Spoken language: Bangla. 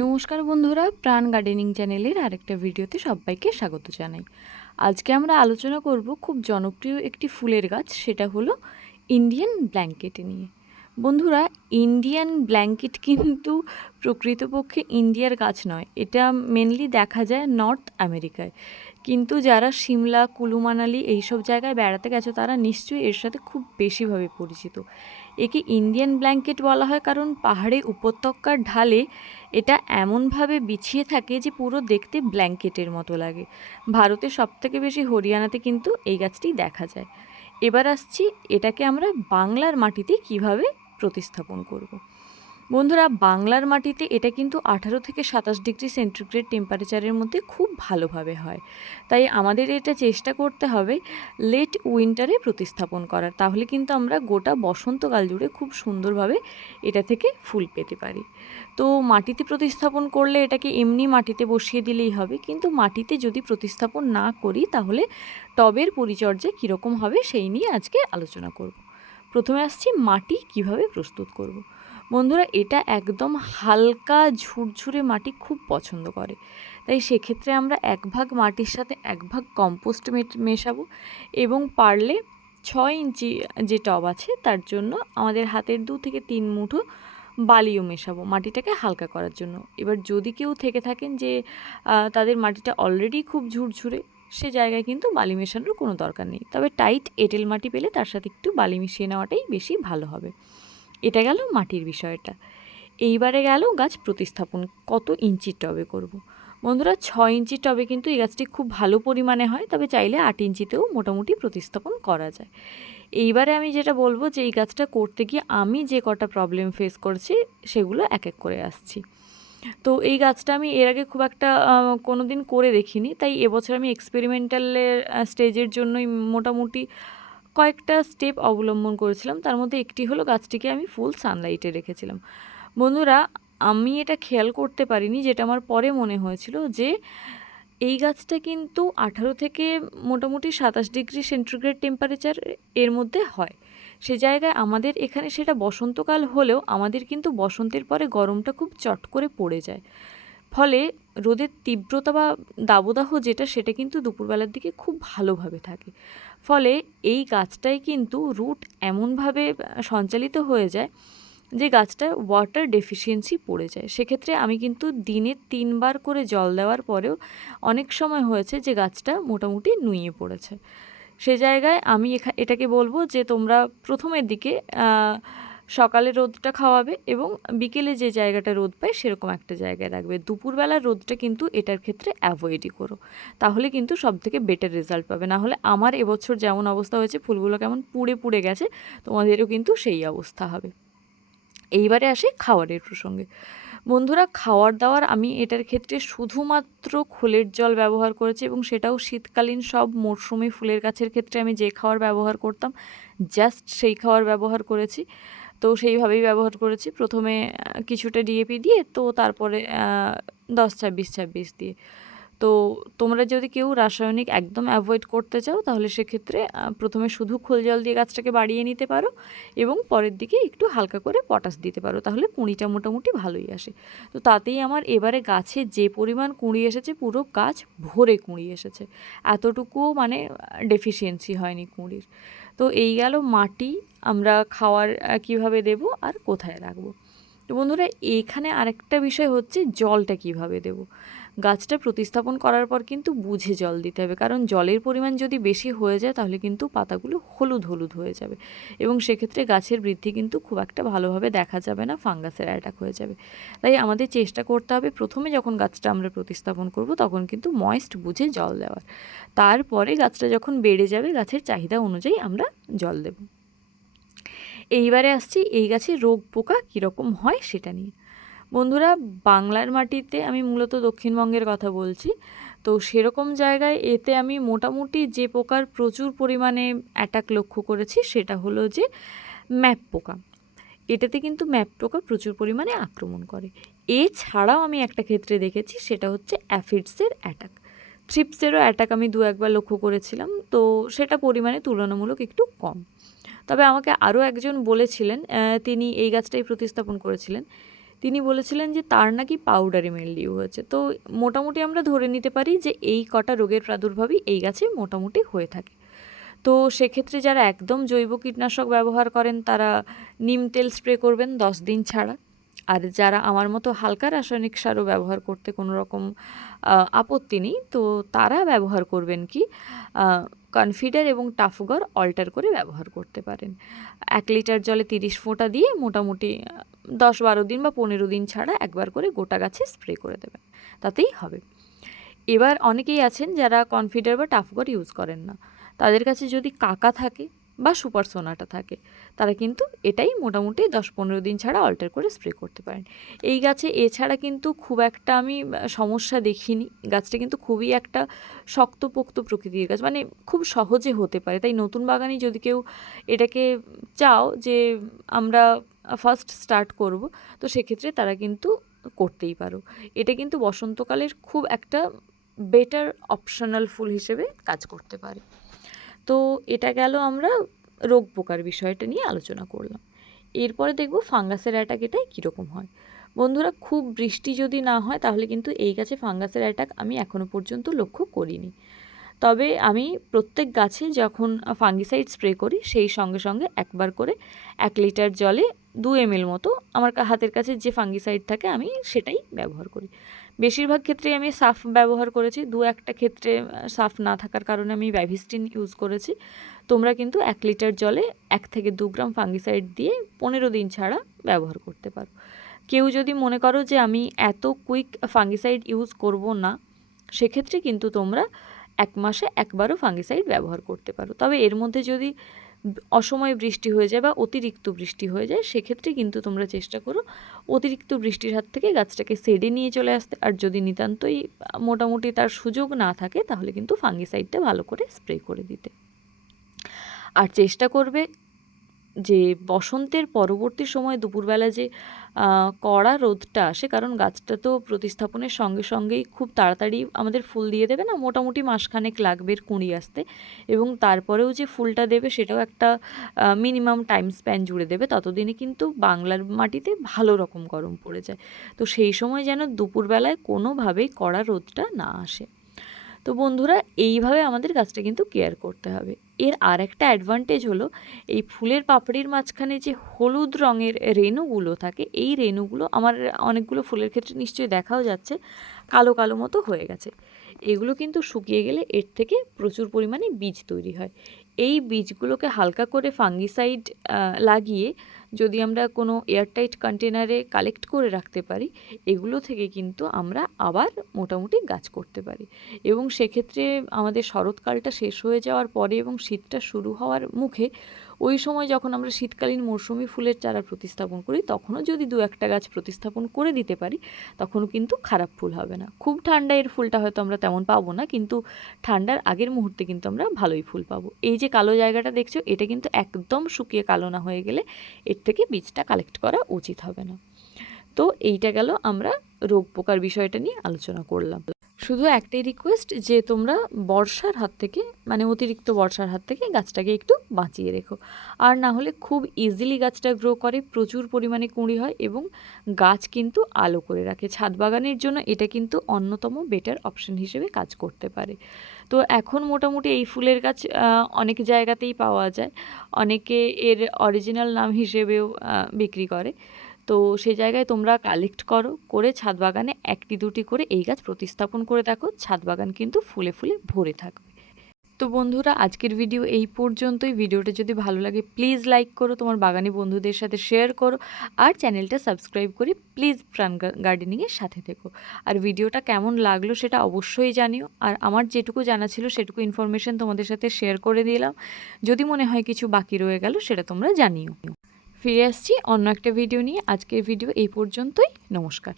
নমস্কার বন্ধুরা, প্রাণ গার্ডেনিং চ্যানেলের আরেকটা ভিডিওতে সবাইকে স্বাগত জানাই। আজকে আমরা আলোচনা করব খুব জনপ্রিয় একটি ফুলের গাছ, সেটা হলো ইন্ডিয়ান ব্ল্যাঙ্কেট নিয়ে। বন্ধুরা, ইন্ডিয়ান ব্ল্যাঙ্কেট কিন্তু প্রকৃতপক্ষে ইন্ডিয়ার গাছ নয়, এটা মেনলি দেখা যায় নর্থ আমেরিকায়। কিন্তু যারা সিমলা, কুলু মানালি এইসব জায়গায় বেড়াতে গেছো তারা নিশ্চয়ই এর সাথে খুব বেশিভাবে পরিচিত। একে ইন্ডিয়ান ব্ল্যাঙ্কেট বলা হয় কারণ পাহাড়ে উপত্যকার ঢালে এটা এমনভাবে বিছিয়ে থাকে যে পুরো দেখতে ব্ল্যাঙ্কেটের মতো লাগে। ভারতের সবথেকে বেশি হরিয়ানাতে কিন্তু এই গাছটি দেখা যায়। এবার আসছি, এটাকে আমরা বাংলার মাটিতে কিভাবে প্রতিস্থাপন করব। বন্ধুরা, বাংলার মাটিতে এটা কিন্তু 18 থেকে 27 ডিগ্রি সেন্টিগ্রেড টেম্পারেচারের মধ্যে খুব ভালোভাবে হয়। তাই আমাদের এটা চেষ্টা করতে হবে লেট উইন্টারে প্রতিস্থাপন করার, তাহলে কিন্তু আমরা গোটা বসন্তকাল জুড়ে খুব সুন্দরভাবে এটা থেকে ফুল পেতে পারি। তো মাটিতে প্রতিস্থাপন করলে এটাকে এমনি মাটিতে বসিয়ে দিলেই হবে, কিন্তু মাটিতে যদি প্রতিস্থাপন না করি তাহলে টবের পরিচর্যা কীরকম হবে সেই নিয়ে আজকে আলোচনা করব। প্রথমে আসছি মাটি কিভাবে প্রস্তুত করব। বন্ধুরা, এটা একদম হালকা ঝুরঝুরে মাটি খুব পছন্দ করে, তাই সেক্ষেত্রে আমরা 1 ভাগ মাটির সাথে 1 ভাগ কম্পোস্ট মেশাবো এবং পারলে 6 ইঞ্চি যে টব আছে তার জন্য আমাদের হাতের 2 থেকে 3 মুঠো বালিও মেশাবো মাটিটাকে হালকা করার জন্য। এবার যদি কেউ থেকে থাকেন যে তাদের মাটিটা অলরেডি খুব ঝুরঝুরে, সে জায়গায় কিন্তু বালি মেশানোর কোনো দরকার নেই, তবে টাইট এঁটেল মাটি পেলে তার সাথে একটু বালি মিশিয়ে নেওয়াটাই বেশি ভালো হবে। এটা গেল মাটির বিষয়টা। এইবারে গেল গাছ প্রতিস্থাপন কত ইঞ্চির টবে করব। বন্ধুরা, 6 ইঞ্চির টবে কিন্তু এই গাছটি খুব ভালো পরিমাণে হয়, তবে চাইলে 8 ইঞ্চিতেও মোটামুটি প্রতিস্থাপন করা যায়। এইবারে আমি যেটা বলবো যে এই গাছটা করতে গিয়ে আমি যে কটা প্রবলেম ফেস করছি সেগুলো এক এক করে আসছি। তো এই গাছটা আমি এর আগে খুব একটা কোনো দিন করে দেখিনি, তাই এবছর আমি এক্সপেরিমেন্টালের স্টেজের জন্যই মোটামুটি কয়েকটা স্টেপ অবলম্বন করেছিলাম। তার মধ্যে একটি হলো গাছটিকে আমি ফুল সানলাইটে রেখেছিলাম। বন্ধুরা, আমি এটা খেয়াল করতে পারিনি, যেটা আমার পরে মনে হয়েছিল, যে এই গাছটা কিন্তু 18 থেকে মোটামুটি 27 ডিগ্রি সেন্টিগ্রেড টেম্পারেচার এর মধ্যে হয়। সে জায়গায় আমাদের এখানে সেটা বসন্তকাল হলেও আমাদের কিন্তু বসন্তের পরে গরমটা খুব চট করে পড়ে যায়। ফলে রোদের তীব্রতা বা দাবদাহ যেটা, সেটা কিন্তু দুপুরবেলার দিকে খুব ভালোভাবে থাকে। ফলে এই গাছটায় কিন্তু রুট এমনভাবে সঞ্চালিত হয়ে যায় যে গাছটার ওয়াটার ডেফিসিয়েন্সি পড়ে যায়। সেক্ষেত্রে আমি কিন্তু দিনে 3 বার করে জল দেওয়ার পরেও অনেক সময় হয়েছে যে গাছটা মোটামুটি নুয়ে পড়েছে। সে জায়গায় আমি এটাকে বলবো যে তোমরা প্রথমের দিকে সকালে রোদটা খাওয়াবে এবং বিকেলে যে জায়গাটা রোদ পায় সেরকম একটা জায়গায় রাখবে। দুপুরবেলার রোদটা কিন্তু এটার ক্ষেত্রে অ্যাভয়েডই করো, তাহলে কিন্তু সবথেকে বেটার রেজাল্ট পাবে। না হলে আমার এবছর যেমন অবস্থা হয়েছে, ফুলগুলো কেমন পুড়ে পুড়ে গেছে, তোমাদেরও কিন্তু সেই অবস্থা হবে। এইবারে আসি খাবারের প্রসঙ্গে। বন্ধুরা, খাওয়ার দাওয়ার আমি এটার ক্ষেত্রে শুধুমাত্র খোলের জল ব্যবহার করেছি, এবং সেটাও শীতকালীন সব মরশুমি ফুলের গাছের ক্ষেত্রে আমি যে খাওয়ার ব্যবহার করতাম জাস্ট সেই খাওয়ার ব্যবহার করেছি। তো সেইভাবেই ব্যবহার করেছি। প্রথমে কিছুটা ডিএপি দিয়ে, তো তারপরে 10-26-26 দিয়ে। তো তোমরা যদি কেউ রাসায়নিক একদম অ্যাভয়েড করতে চাও তাহলে সেক্ষেত্রে প্রথমে শুধু খোল জল দিয়ে গাছটাকে বাড়িয়ে নিতে পারো এবং পরের দিকে একটু হালকা করে পটাশ দিতে পারো, তাহলে কুঁড়িটা মোটামুটি ভালোই আসে। তো তাতেই আমার এবারে গাছে যে পরিমাণ কুঁড়ি এসেছে, পুরো গাছ ভরে কুঁড়ি এসেছে, এতটুকুও মানে ডেফিসিয়েন্সি হয়নি কুঁড়ির। তো এই গেল মাটি, আমরা খাওয়ার কিভাবে দেব আর কোথায় রাখবো। তো বন্ধুরা, এইখানে আরেকটা বিষয় হচ্ছে জলটা কিভাবে দেব। গাছটা প্রতিস্থাপন করার পর কিন্তু বুঝে জল দিতে হবে, কারণ জলের পরিমাণ যদি বেশি হয়ে যায় তাহলে কিন্তু পাতাগুলো হলুদ হলুদ হয়ে যাবে এবং সেক্ষেত্রে গাছের বৃদ্ধি কিন্তু খুব একটা ভালোভাবে দেখা যাবে না, ফাঙ্গাসের অ্যাটাক হয়ে যাবে। তাই আমাদের চেষ্টা করতে হবে প্রথমে যখন গাছটা আমরা প্রতিস্থাপন করব তখন কিন্তু ময়েস্ট বুঝে জল দেওয়ার। তারপরে গাছটা যখন বেড়ে যাবে গাছের চাহিদা অনুযায়ী আমরা জল দেব। এইবারে আসছি এই গাছে রোগ পোকা কীরকম হয় সেটা নিয়ে। বন্ধুরা, বাংলার মাটিতে আমি মূলত দক্ষিণবঙ্গের কথা বলছি, তো সেরকম জায়গায় এতে আমি মোটামুটি যে পোকার প্রচুর পরিমাণে অ্যাটাক লক্ষ্য করেছি সেটা হলো যে ম্যাপ পোকা। এটাতে কিন্তু ম্যাপ পোকা প্রচুর পরিমাণে আক্রমণ করে। এছাড়াও আমি একটা ক্ষেত্রে দেখেছি, সেটা হচ্ছে অ্যাফিডসের অ্যাটাক। থ্রিপসেরও অ্যাটাক আমি 2-1বার লক্ষ্য করেছিলাম, তো সেটা পরিমাণে তুলনামূলক একটু কম। তবে আমাকে আরও একজন বলেছিলেন, তিনি এই গাছটাই প্রতিস্থাপন করেছিলেন। তিনি বলেছিলেন যে তার নাকি পাউডারি মিলডিউ হয়েছে। তো মোটামুটি আমরা ধরে নিতে পারি যে এই কটা রোগের প্রাদুর্ভাবই এই গাছে মোটামুটি হয়ে থাকে। তো সেক্ষেত্রে যারা একদম জৈব কীটনাশক ব্যবহার করেন তারা নিম তেল স্প্রে করবেন 10 দিন ছাড়া। আর যারা আমার মতো হালকা রাসায়নিক সারও ব্যবহার করতে কোনো রকম আপত্তি নেই, তো তারা ব্যবহার করবেন কি কনফিডার এবং টাফগর অল্টার করে ব্যবহার করতে পারেন। 1 লিটার জলে 30 ফোঁটা দিয়ে মোটামুটি 10-12 দিন বা 15 দিন ছাড়া একবার করে গোটা গাছে স্প্রে করে দেবেন, তাতেই হবে। এবার অনেকেই আছেন যারা কনফিডার বা টাফগর ইউজ করেন না, তাদের কাছে যদি কাকা থাকে বা সুপার সোনাটা থাকে তারা কিন্তু এটাই মোটামুটি 10-15 দিন ছাড়া অল্টার করে স্প্রে করতে পারেন। এই গাছে এছাড়া কিন্তু খুব একটা আমি সমস্যা দেখিনি। গাছটা কিন্তু খুবই একটা শক্তপোক্ত প্রকৃতির গাছ, মানে খুব সহজে হতে পারে। তাই নতুন বাগানি যদি কেউ এটাকে চাও যে আমরা ফার্স্ট স্টার্ট করব, তো সেক্ষেত্রে তারা কিন্তু করতেই পারো। এটা কিন্তু বসন্তকালের খুব একটা বেটার অপশনাল ফুল হিসেবে কাজ করতে পারে। তো এটা গেল আমরা রোগ পোকার বিষয়টা নিয়ে আলোচনা করলাম। এরপরে দেখব ফাঙ্গাসের অ্যাটাক এটাই কীরকম হয়। বন্ধুরা, খুব বৃষ্টি যদি না হয় তাহলে কিন্তু এই গাছে ফাঙ্গাসের অ্যাটাক আমি এখনও পর্যন্ত লক্ষ্য করিনি। তবে আমি প্রত্যেক গাছে যখন ফাঙ্গিসাইড স্প্রে করি সেই সঙ্গে সঙ্গে একবার করে 1 লিটার জলে 2 ml মতো আমার হাতের কাছে যে ফাঙ্গিসাইড থাকে আমি সেটাই ব্যবহার করি। বেশিরভাগ ক্ষেত্রেই আমি সাফ ব্যবহার করেছি, 2-1টা ক্ষেত্রে সাফ না থাকার কারণে আমি ব্যাভিস্টিন ইউজ করেছি। তোমরা কিন্তু 1 লিটার জলে 1 থেকে 2 গ্রাম ফাঙ্গিসাইড দিয়ে 15 দিন ছাড়া ব্যবহার করতে পারো। কেউ যদি মনে করো যে আমি এত কুইক ফাঙ্গিসাইড ইউজ করব না, সেক্ষেত্রে কিন্তু তোমরা 1 মাসে একবারও ফাঙ্গিসাইড ব্যবহার করতে পারো। তবে এর মধ্যে যদি অসময়ে বৃষ্টি হয়ে যায় বা অতিরিক্ত বৃষ্টি হয়ে যায়, সেক্ষেত্রে কিন্তু তোমরা চেষ্টা করো অতিরিক্ত বৃষ্টির হাত থেকে গাছটাকে শেডে নিয়ে চলে আসতে। আর যদি নিতান্তই মোটামুটি তার সুযোগ না থাকে তাহলে কিন্তু ফাঙ্গিসাইডটা ভালো করে স্প্রে করে দিতে। আর চেষ্টা করবে যে বসন্তের পরবর্তী সময় দুপুরবেলা যে কড়া রোদটা আসে, কারণ গাছটা তো প্রতিস্থাপনের সঙ্গে সঙ্গেই খুব তাড়াতাড়ি আমাদের ফুল দিয়ে দেবে না, মোটামুটি মাসখানেক লাগবে কুঁড়ি আসতে, এবং তারপরেও যে ফুলটা দেবে সেটাও একটা মিনিমাম টাইম স্প্যান জুড়ে দেবে। ততদিনে কিন্তু বাংলার মাটিতে ভালো রকম গরম পড়ে যায়। তো সেই সময় যেন দুপুরবেলায় কোনোভাবেই কড়া রোদটা না আসে। তো বন্ধুরা, এইভাবে আমাদের গাছটা কিন্তু কেয়ার করতে হবে। এর আর একটা অ্যাডভান্টেজ হলো, এই ফুলের পাপড়ির মাঝখানে যে হলুদ রঙের রেণুগুলো থাকে, এই রেণুগুলো আমার অনেকগুলো ফুলের ক্ষেত্রে নিশ্চয়ই দেখাও যাচ্ছে কালো কালো মতো হয়ে গেছে। এগুলো কিন্তু শুকিয়ে গেলে এর থেকে প্রচুর পরিমাণে বীজ তৈরি হয়। এই বীজগুলোকে হালকা করে ফাঙ্গিসাইড লাগিয়ে যদি আমরা কোনো এয়ারটাইট কন্টেনারে কালেক্ট করে রাখতে পারি, এগুলো থেকে কিন্তু আমরা আবার মোটামুটি গাছ করতে পারি। এবং সেক্ষেত্রে আমাদের শরৎকালটা শেষ হয়ে যাওয়ার পরে এবং শীতটা শুরু হওয়ার মুখে, ওই সময় যখন আমরা শীতকালীন মৌসুমি ফুলের চারা প্রতিস্থাপন করি, তখনও যদি 2-1টা গাছ প্রতিস্থাপন করে দিতে পারি, তখনও কিন্তু খারাপ ফুল হবে না। খুব ঠান্ডায় এর ফুলটা হয়তো আমরা তেমন পাবো না, কিন্তু ঠান্ডার আগের মুহূর্তে কিন্তু আমরা ভালোই ফুল পাবো। এই যে কালো জায়গাটা দেখছো, এটা কিন্তু একদম শুকিয়ে কালো না হয়ে গেলে এর থেকে বীজটা কালেক্ট করা উচিত হবে না। তো এইটা গেল আমরা রোগ পোকার বিষয়টা নিয়ে আলোচনা করলাম। শুধু একটাই রিকোয়েস্ট যে তোমরা বর্ষার হাত থেকে, মানে অতিরিক্ত বর্ষার হাত থেকে গাছটাকে একটু বাঁচিয়ে রেখো। আর না হলে খুব ইজিলি গাছটা গ্রো করে, প্রচুর পরিমাণে কুঁড়ি হয় এবং গাছ কিন্তু আলো করে রাখে। ছাদ বাগানের জন্য এটা কিন্তু অন্যতম বেটার অপশন হিসেবে কাজ করতে পারে। তো এখন মোটামুটি এই ফুলের গাছ অনেক জায়গাতেই পাওয়া যায়, অনেকে এর অরিজিনাল নাম হিসেবেও বিক্রি করে। তো সেই জায়গায় তোমরা কালেক্ট করো, করে ছাদ বাগানে 1টি-2টি করে এই গাছ প্রতিস্থাপন করে দেখো, ছাদ বাগান কিন্তু ফুলে ফুলে ভরে থাকবে। তো বন্ধুরা, আজকের ভিডিও এই পর্যন্তই। ভিডিওটা যদি ভালো লাগে প্লিজ লাইক করো, তোমার বাগানি বন্ধুদের সাথে শেয়ার করো, আর চ্যানেলটা সাবস্ক্রাইব করে প্লিজ প্রাণ গার্ডেনিংয়ের সাথে থেকো। আর ভিডিওটা কেমন লাগলো সেটা অবশ্যই জানিও। আর আমার যেটুকু জানা ছিল সেটুকু ইনফরমেশন তোমাদের সাথে শেয়ার করে দিলাম। যদি মনে হয় কিছু বাকি রয়ে গেল সেটা তোমরা জানিও। ফিরে আসছি অন্য একটা ভিডিও নিয়ে। আজকের ভিডিও এই পর্যন্তই। নমস্কার।